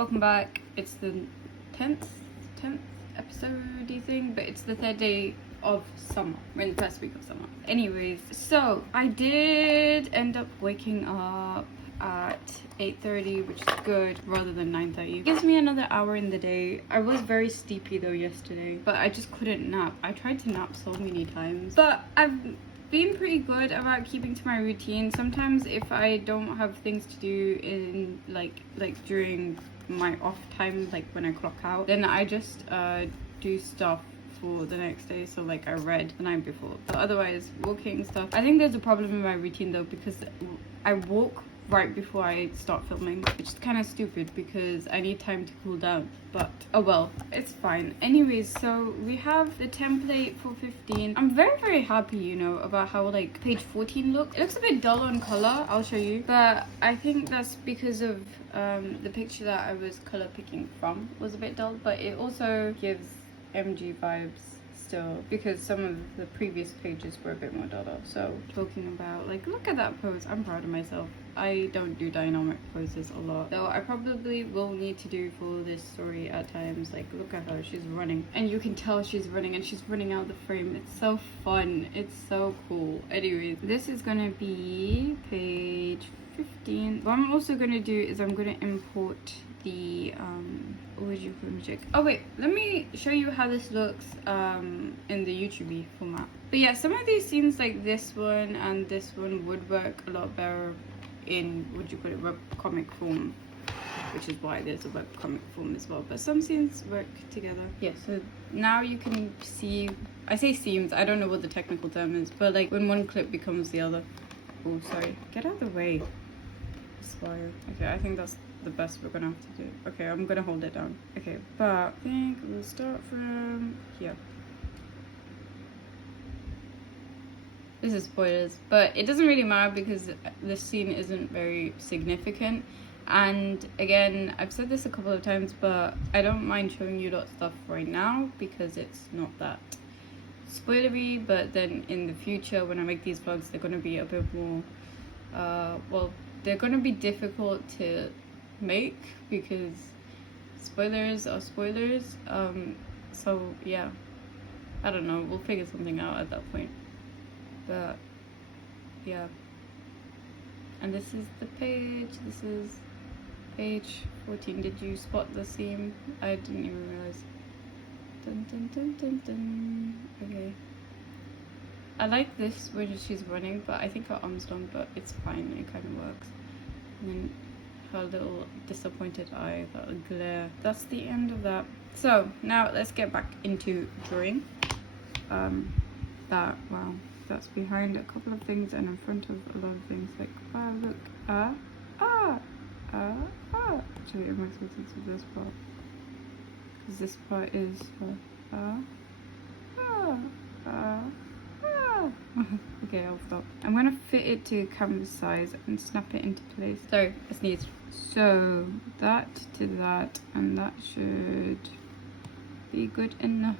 welcome back. It's the 10th episode thing, but it's the 3rd day of summer. We're in the first week of summer. Anyways, so I did end up waking up at 8:30, which is good, rather than 9:30. It gives me another hour in the day. I was very sleepy though yesterday, but I just couldn't nap. I tried to nap so many times, but I've been pretty good about keeping to my routine. Sometimes if I don't have things to do in like during my off time, like when I clock out, then I just do stuff for the next day. So like I read the night before, but otherwise walking stuff. I think there's a problem in my routine though, because I walk right before I start filming, which is kind of stupid because I need time to cool down, but oh well, it's fine. Anyways, so we have the template for 15. I'm very happy, you know, about how like page 14 looks. It looks a bit dull on color, I'll show you, but I think that's because of the picture that I was color picking from was a bit dull, but it also gives MG vibes still, because some of the previous pages were a bit more duller. So talking about, like, look at that pose. I'm proud of myself. I don't do dynamic poses a lot, though I probably will need to do for this story at times. Like, look at her, she's running, and you can tell she's running, and she's running out of the frame. It's so fun, it's so cool. Anyways, this is gonna be page 15. What I'm also gonna do is I'm gonna import the WEBCOMIC. Oh wait, let me show you how this looks in the YouTube format. But yeah, some of these scenes like this one and this one would work a lot better in webcomic form, which is why there's a webcomic form as well. But some scenes work together. Yeah, so now you can see, I say seams, I don't know what the technical term is, but like when one clip becomes the other. Oh, sorry, get out of the way. Okay, I think that's the best we're gonna have to do. Okay, I'm gonna hold it down. Okay, but I think we'll start from here. This is spoilers, but it doesn't really matter because this scene isn't very significant. And again, I've said this a couple of times, but I don't mind showing you lot stuff right now because it's not that spoilery. But then in the future, when I make these vlogs, they're gonna be a bit more well, they're gonna be difficult to make because spoilers are spoilers. So yeah, I don't know, we'll figure something out at that point. But yeah, and this is the page. This is page 14. Did you spot the seam? I didn't even realize. Dun, dun, dun, dun, dun. Okay, I like this when she's running, but I think her arm's long, but it's fine, it kind of works. And then her little disappointed eye, that glare. That's the end of that. So now let's get back into drawing. Wow, that's behind a couple of things and in front of a lot of things. Like, wow, look, actually it makes more sense with this part, because this part is okay, I'll stop. I'm gonna fit it to canvas size and snap it into place. Sorry, I sneezed. So that to that, and that should be good enough.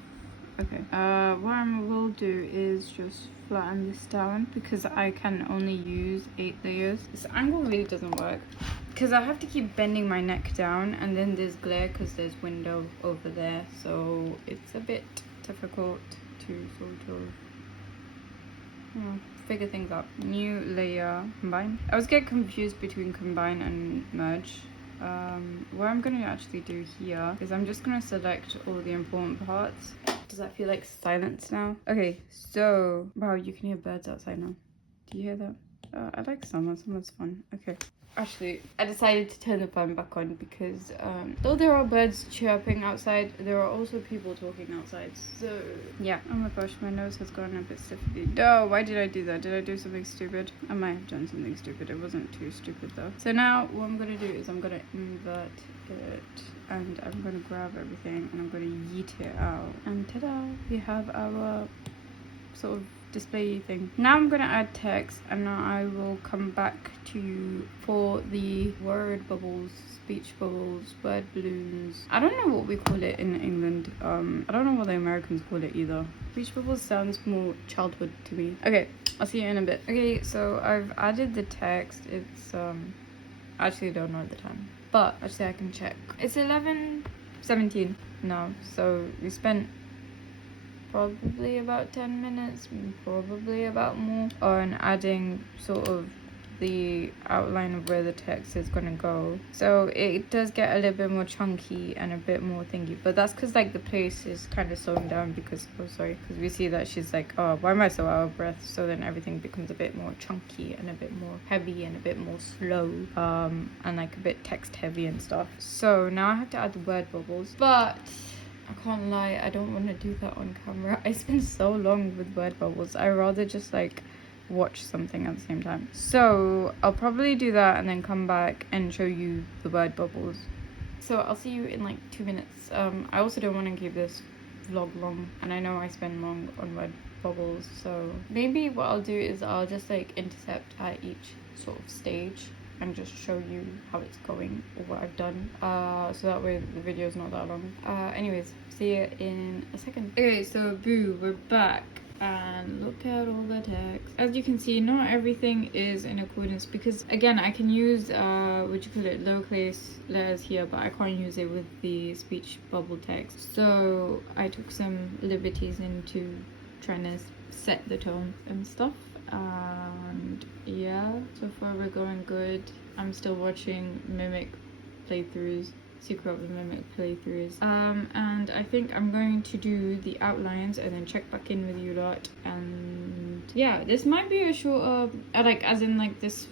Okay, what I will do is just flatten this down because I can only use 8 layers. This angle really doesn't work because I have to keep bending my neck down, and then there's glare because there's window over there, so it's a bit difficult to sort of figure things out. New layer, combine. I was getting confused between combine and merge. What I'm going to actually do here is I'm just going to select all the important parts. Does that feel like silence now? Okay, so wow, you can hear birds outside now. Do you hear that? I like summer. Summer's fun. Okay. Actually, I decided to turn the fan back on because though there are birds chirping outside, there are also people talking outside. So yeah. Oh my gosh, my nose has gone a bit stiffy. Oh, why did I do that? Did I do something stupid? I might have done something stupid. It wasn't too stupid though. So now what I'm gonna do is I'm gonna invert it, and I'm gonna grab everything and I'm gonna yeet it out, and ta-da, we have our sort of display thing. Now I'm gonna add text, and now I will come back to you for the word bubbles, speech bubbles, word balloons. I don't know what we call it in England. I don't know what the Americans call it either. Speech bubbles sounds more childhood to me. Okay, I'll see you in a bit. Okay, so I've added the text. It's I actually don't know at the time. but actually I can check. It's 11:17 now, so we spent probably about 10 minutes, probably about more, on adding sort of the outline of where the text is gonna go. So it does get a little bit more chunky and a bit more thingy, but that's because like the pace is kind of slowing down because we see that she's like, oh, why am I so out of breath? So then everything becomes a bit more chunky and a bit more heavy and a bit more slow, and like a bit text heavy and stuff. So now I have to add the word bubbles, but I can't lie, I don't want to do that on camera. I spend so long with word bubbles. I rather just like watch something at the same time. So I'll probably do that and then come back and show you the word bubbles. So I'll see you in like 2 minutes. I also don't want to keep this vlog long, and I know I spend long on word bubbles, so maybe what I'll do is I'll just like intercept at each sort of stage and just show you how it's going or what I've done, so that way the video is not that long. Anyways, see you in a second. Okay, so boo, we're back. And look at all the text. As you can see, not everything is in accordance, because again I can use lowercase letters here, but I can't use it with the speech bubble text. So I took some liberties into trying to set the tone and stuff. And yeah, so far we're going good. I'm still watching Mimic playthroughs, Secret of the Mimic playthroughs, and I think I'm going to do the outlines and then check back in with you lot. And yeah, this might be a shorter, like as in like this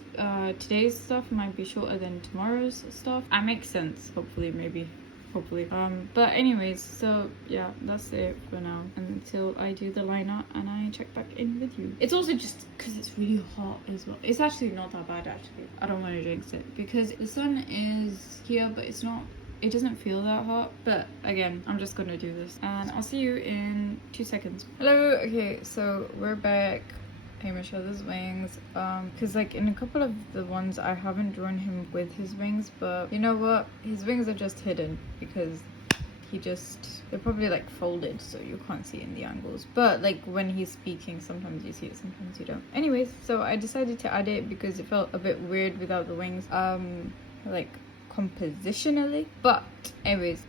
today's stuff might be shorter than tomorrow's stuff. That makes sense, hopefully, maybe, hopefully. But anyways, so yeah, that's it for now until I do the lineup and I check back in with you. It's also just because it's really hot as well. It's actually not that bad, actually. I don't want to jinx it because the sun is here, but it's not, it doesn't feel that hot. But again, I'm just gonna do this and I'll see you in 2 seconds. Hello. Okay, so we're back. Hamish has his wings, because like in a couple of the ones I haven't drawn him with his wings, but you know what, his wings are just hidden because they're probably like folded so you can't see in the angles, but like when he's speaking sometimes you see it, sometimes you don't. Anyways, so I decided to add it because it felt a bit weird without the wings, like compositionally. But anyways,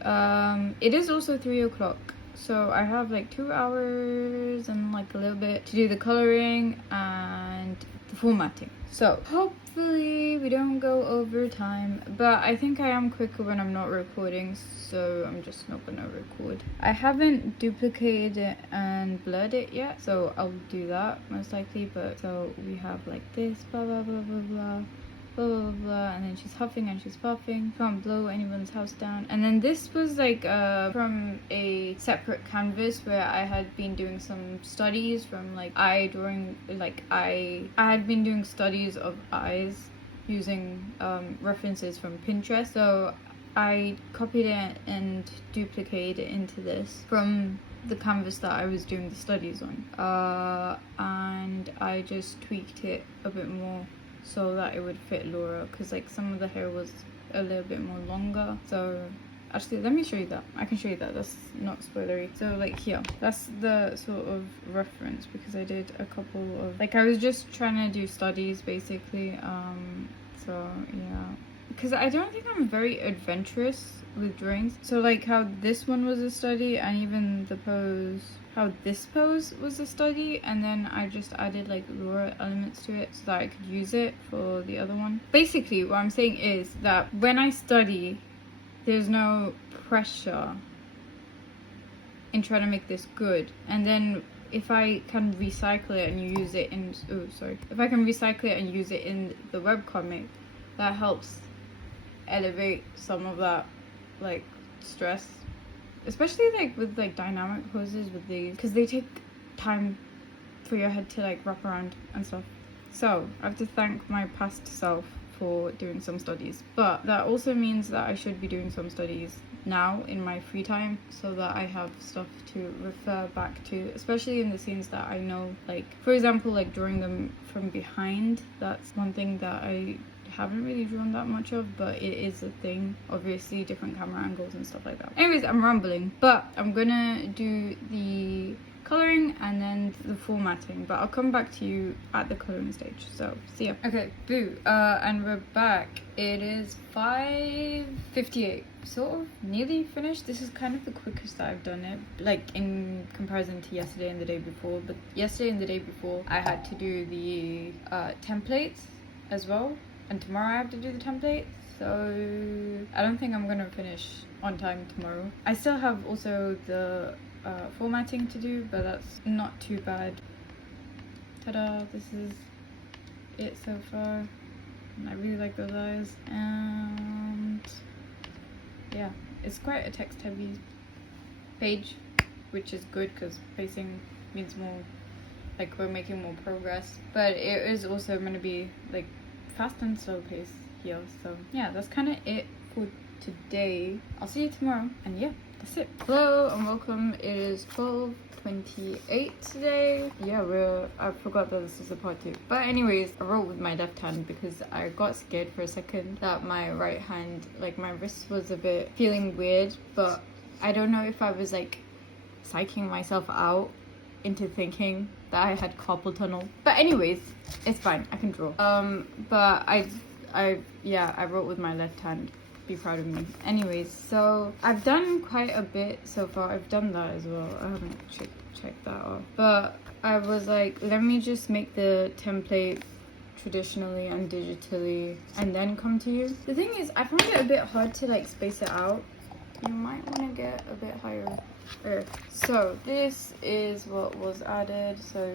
it is also 3 o'clock, so I have like 2 hours and like a little bit to do the coloring and the formatting. So hopefully we don't go over time, but I think I am quicker when I'm not recording, so I'm just not gonna record. I haven't duplicated it and blurred it yet, so I'll do that most likely. But so we have like this, blah blah blah blah blah, blah blah blah, and then she's huffing and she's puffing, can't blow anyone's house down. And then this was like from a separate canvas where I had been doing some studies from like eye drawing, like I had been doing studies of eyes using references from Pinterest. So I copied it and duplicated it into this from the canvas that I was doing the studies on, and I just tweaked it a bit more so that it would fit Laura, because like some of the hair was a little bit more longer. So actually, let me show you that. I can show you that, that's not spoilery. So like here, that's the sort of reference, because I did a couple of, like I was just trying to do studies basically. So yeah, because I don't think I'm very adventurous with drawings. So like how this one was a study, and even the pose, how this pose was a study, and then I just added like Laura elements to it so that I could use it for the other one. Basically what I'm saying is that when I study, there's no pressure in trying to make this good, and then if I can recycle it and use it in, if I can recycle it and use it in the webcomic, that helps elevate some of that like stress, especially like with like dynamic poses with these, because they take time for your head to like wrap around and stuff. So I have to thank my past self for doing some studies, but that also means that I should be doing some studies now in my free time so that I have stuff to refer back to, especially in the scenes that I know, like for example like drawing them from behind. That's one thing that I haven't really drawn that much of, but it is a thing, obviously different camera angles and stuff like that. Anyways, I'm rambling, but I'm gonna do the coloring and then the formatting, but I'll come back to you at the coloring stage. So see ya. Okay, boo. And we're back. It is 5:58. Sort of nearly finished. This is kind of the quickest that I've done it, like in comparison to yesterday and the day before. But yesterday and the day before I had to do the templates as well, and tomorrow I have to do the templates. So I don't think I'm gonna finish on time tomorrow. I still have also the formatting to do, but that's not too bad. Ta-da! This is it so far. And I really like those eyes, and yeah, it's quite a text-heavy page, which is good because pacing means more, like we're making more progress. But it is also going to be like fast and slow pace here. So yeah, that's kind of it for today. I'll see you tomorrow, and yeah, that's it. Hello and welcome. It is 12:28 today. Yeah, I forgot that this is a part 2. But anyways, I wrote with my left hand because I got scared for a second that my right hand, like my wrist was a bit feeling weird, but I don't know if I was like psyching myself out into thinking that I had carpal tunnel. But anyways, it's fine, I can draw. But I wrote with my left hand. Be proud of me. Anyways, so I've done quite a bit so far. I've done that as well. I haven't checked that off, but I was like, let me just make the template traditionally and digitally and then come to you. The thing is, I found it a bit hard to like space it out. You might want to get a bit higher. So this is what was added, so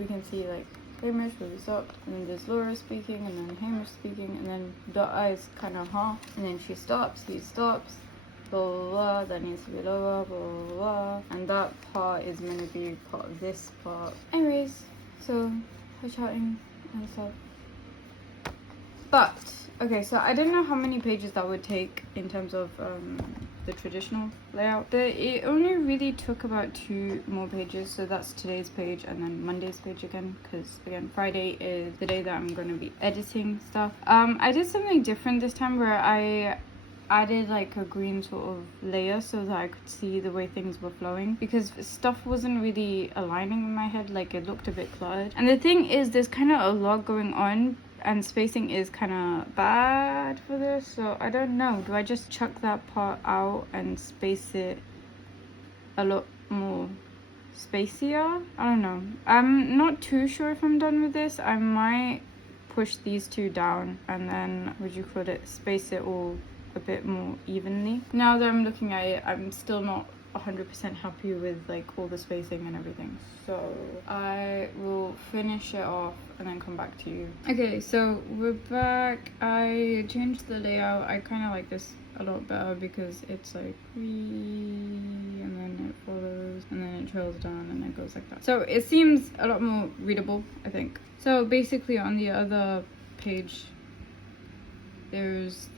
we can see like Hamish where we stopped, and then there's Laura speaking, and then Hamish speaking, and then dot I is kind of and then she stops, he stops, blah blah blah, that needs to be lower, blah blah blah, and that part is going to be part of this part. Anyways, so her shouting and stuff. But okay, so I didn't know how many pages that would take in terms of the traditional layout, but it only really took about 2 more pages. So that's today's page and then Monday's page again, because again Friday is the day that I'm going to be editing stuff. I did something different this time where I added like a green sort of layer so that I could see the way things were flowing, because stuff wasn't really aligning in my head, like it looked a bit cluttered. And the thing is, there's kind of a lot going on and spacing is kind of bad for this, so I don't know, do I just chuck that part out and space it a lot more spacier? I don't know, I'm not too sure if I'm done with this. I might push these 2 down and then, would you call it, space it all a bit more evenly. Now that I'm looking at it, I'm still not 100% happy with like all the spacing and everything, so I will finish it off and then come back to you. Okay, so we're back. I changed the layout. I kind of like this a lot better because it's like and then it follows and then it trails down and it goes like that, so it seems a lot more readable, I think. So basically on the other page there's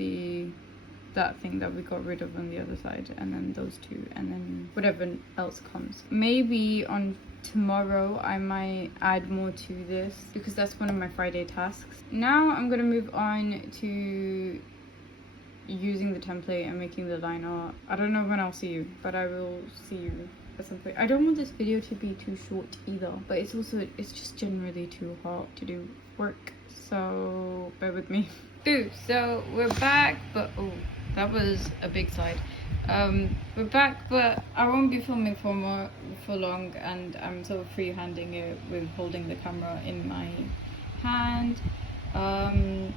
that thing that we got rid of on the other side, and then those 2, and then whatever else comes. Maybe on tomorrow I might add more to this because that's one of my Friday tasks. Now I'm gonna move on to using the template and making the line art. I don't know when I'll see you, but I will see you at some point. I don't want this video to be too short either, but it's just generally too hard to do work, so bear with me. Boo, so we're back, but oh, that was a big slide. We're back, but I won't be filming for long, and I'm sort of free-handing it with holding the camera in my hand.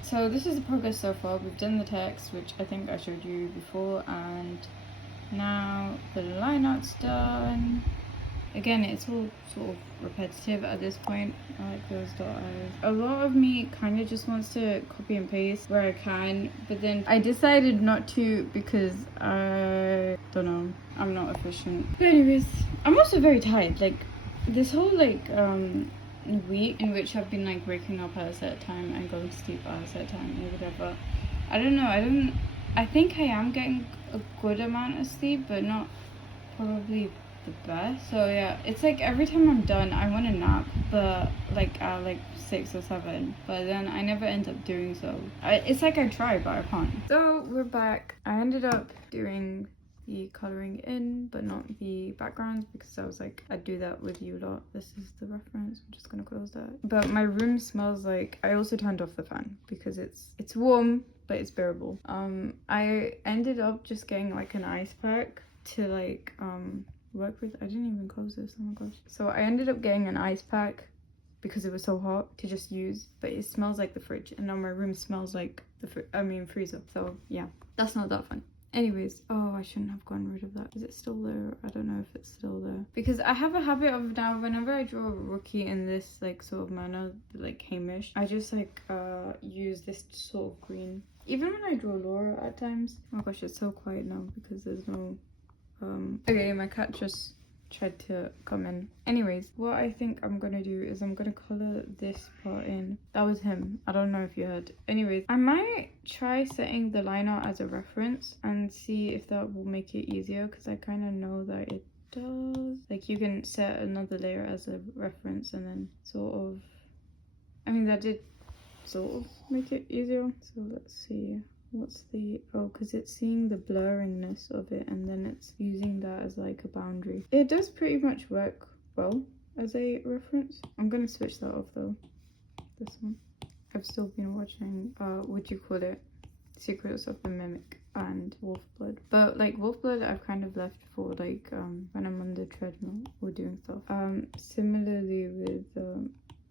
So this is the progress so far. We've done the text, which I think I showed you before, and now the line art's done. Again, it's all sort of repetitive at this point. I like those dot eyes. A lot of me kind of just wants to copy and paste where I can, but then I decided not to because I don't know, I'm not efficient. But anyways, I'm also very tired. Like this whole like week in which I've been like waking up at a set time and going to sleep at a set time or whatever. I don't know. I think I am getting a good amount of sleep, but not probably the best. So yeah, it's like every time I'm done I want to nap, but like at like 6 or 7, but then I never end up doing so. It's like I try but I can't. So we're back. I ended up doing the colouring in but not the backgrounds, because I was like, I'd do that with you lot. This is the reference. I'm just gonna close that. But my room smells like, I also turned off the fan because it's warm but it's bearable. I ended up just getting like an ice pack to like work with. I didn't even close this, oh my gosh. So I ended up getting an ice pack because it was so hot to just use, but it smells like the fridge, and now my room smells like the freezer. So yeah, that's not that fun. Anyways, oh, I shouldn't have gotten rid of that. Is it still there? I don't know if it's still there, because I have a habit of now whenever I draw a rookie in this like sort of manner, like Hamish, I just like use this sort of green. Even when I draw Laura at times. Oh my gosh, it's so quiet now because there's no okay, my cat just tried to come in. Anyways, what I think I'm gonna do is I'm gonna color this part in. That was him. I don't know if you heard. Anyways, I might try setting the line art as a reference and see if that will make it easier, because I kind of know that it does. Like, you can set another layer as a reference and then sort of, I mean, that did sort of make it easier. So let's see. What's the, oh, because it's seeing the blurriness of it and then it's using that as like a boundary. It does pretty much work well as a reference. I'm gonna switch that off though, this one. I've still been watching what do you call it, Secrets of the Mimic and Wolfblood, but like Wolfblood I've kind of left for like when I'm on the treadmill or doing stuff. Similarly with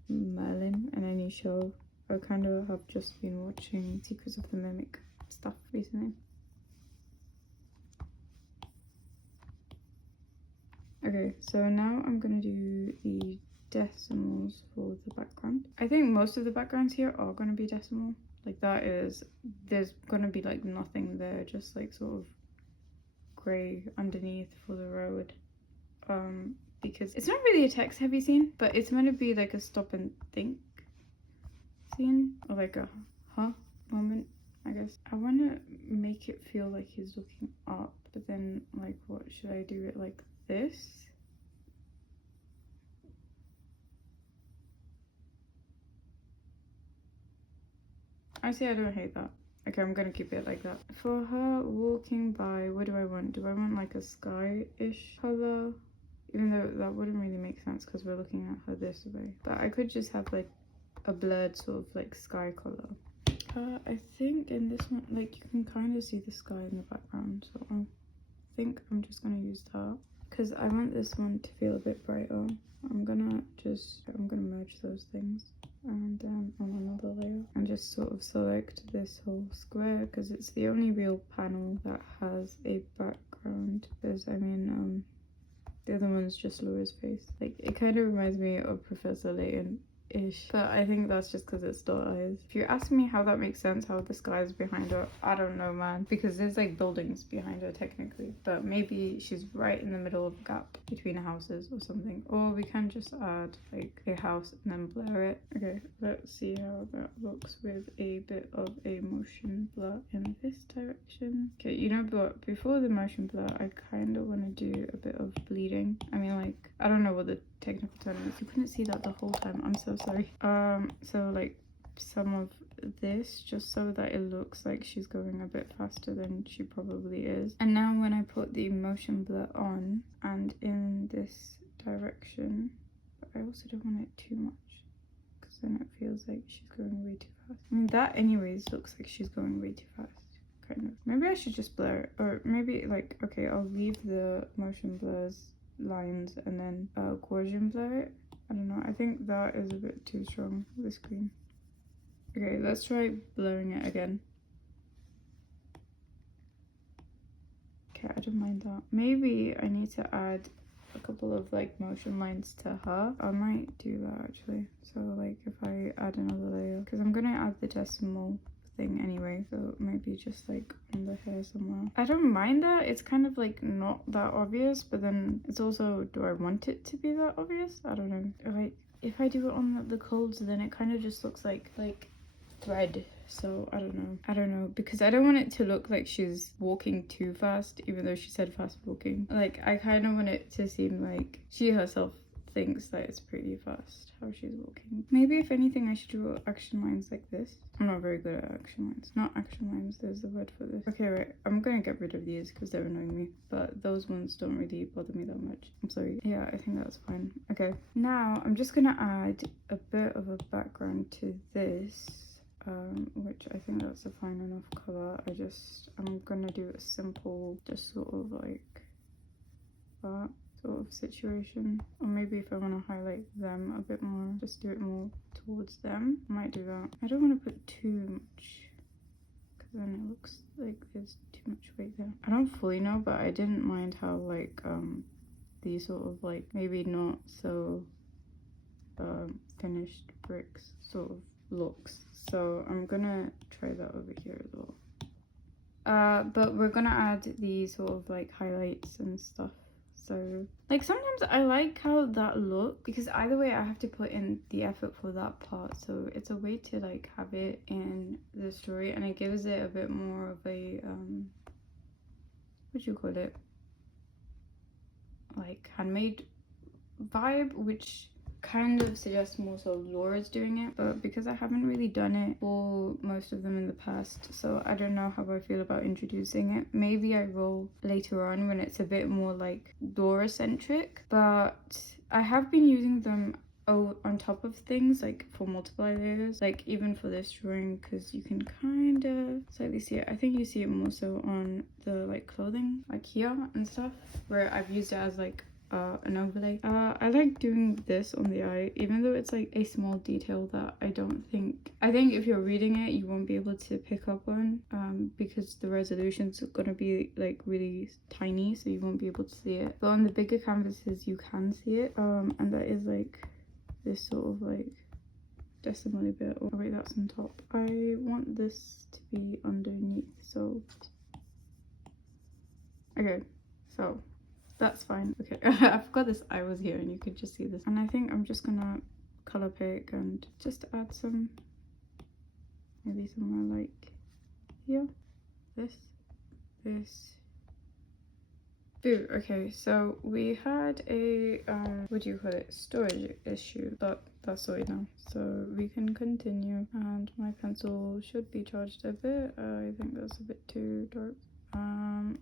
Merlin and any show, I kind of have just been watching Secrets of the Mimic stuff recently. Okay, so now I'm gonna do the decimals for the background. I think most of the backgrounds here are gonna be decimal. Like that is, there's gonna be like nothing there, just like sort of grey underneath for the road. Because it's not really a text heavy scene, but it's meant to be like a stop and think scene, or like a huh moment, I guess. I want to make it feel like he's looking up, but then like, what should I do it like this? Actually, I don't hate that. Okay, I'm gonna keep it like that. For her walking by, what do I want? Do I want like a sky-ish color? Even though that wouldn't really make sense because we're looking at her this way. But I could just have like a blurred sort of like sky color. I think in this one, like, you can kind of see the sky in the background, so I think I'm just gonna use that because I want this one to feel a bit brighter. I'm gonna merge those things and on another layer and just sort of select this whole square because it's the only real panel that has a background. Because I mean the other one's just Laura's face. Like, it kind of reminds me of Professor Layton-ish, but I think that's just because it's dot eyes. If you ask me how that makes sense, how the sky is behind her, I don't know, man, because there's like buildings behind her technically, but maybe she's right in the middle of a gap between houses or something. Or we can just add like a house and then blur it. Okay, let's see how that looks with a bit of a motion blur in this direction. Okay, you know what, before the motion blur, I kind of want to do a bit of bleeding. I mean, like, I don't know what the technical term is. You couldn't see that the whole time, I'm so sorry. So like some of this, just so that it looks like she's going a bit faster than she probably is. And now when I put the motion blur on and in this direction, but I also don't want it too much because then it feels like she's going way too fast. I mean, that anyways looks like she's going way too fast, kind of. Maybe I should just blur it, or maybe like, okay, I'll leave the motion blurs lines and then Gaussian blur it. I don't know, I think that is a bit too strong for the screen. Okay, let's try blurring it again. Okay, I don't mind that. Maybe I need to add a couple of like motion lines to her. I might do that actually. So like if I add another layer, because I'm gonna add the decimal thing anyway, so maybe just like on the hair somewhere. I don't mind that, it's kind of like not that obvious, but then it's also, do I want it to be that obvious? I don't know. Like if I do it on the clothes, then it kind of just looks like thread. So I don't know, because I don't want it to look like she's walking too fast, even though she said fast walking. Like, I kind of want it to seem like she herself thinks that it's pretty fast how she's walking. Maybe if anything I should draw action lines like this. I'm not very good at action lines. Not action lines, there's the word for this. Okay, right, I'm gonna get rid of these because they're annoying me, but those ones don't really bother me that much. I'm sorry. Yeah, I think that's fine. Okay, now I'm just gonna add a bit of a background to this, which I think that's a fine enough color. I'm gonna do a simple, just sort of like that sort of situation. Or maybe if I want to highlight them a bit more, just do it more towards them. I might do that. I don't want to put too much because then it looks like there's too much weight there. I don't fully know, but I didn't mind how like these sort of like maybe not so finished bricks sort of looks. So I'm gonna try that over here as well. But we're gonna add these sort of like highlights and stuff. So like sometimes I like how that look, because either way I have to put in the effort for that part, so it's a way to like have it in the story, and it gives it a bit more of a what do you call it, like handmade vibe, which kind of suggests more so Laura's doing it. But because I haven't really done it for most of them in the past, so I don't know how I feel about introducing it. Maybe I will later on when it's a bit more like Laura centric, but I have been using them on top of things like for multiply layers, like even for this drawing, because you can kind of slightly see it. I think you see it more so on the like clothing like here and stuff, where I've used it as like an overlay. I like doing this on the eye, even though it's like a small detail that I think if you're reading it you won't be able to pick up on, because the resolution's gonna be like really tiny, so you won't be able to see it. But on the bigger canvases you can see it, and that is like this sort of like decimally bit. Oh wait, that's on top. I want this to be underneath, so okay, so that's fine. Okay, I forgot this eye was here and you could just see this. And I think I'm just gonna color pick and just add some, maybe somewhere like here, this. Boo. Okay, so we had a what do you call it, storage issue, but that's sorted now, so we can continue. And my pencil should be charged a bit. I think that's a bit too dark.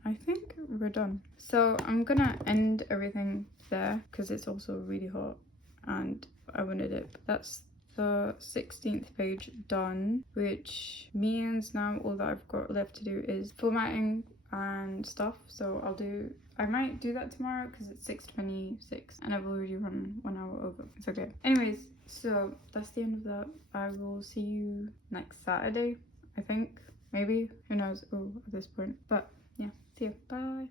I think we're done. So I'm gonna end everything there because it's also really hot and I wanted it. That's the 16th page done, which means now all that I've got left to do is formatting and stuff. So I might do that tomorrow because it's 6:26 and I've already run 1 hour over. It's okay. Anyways, so that's the end of that. I will see you next Saturday, I think. Maybe, who knows, at this point. But yeah, see you, bye.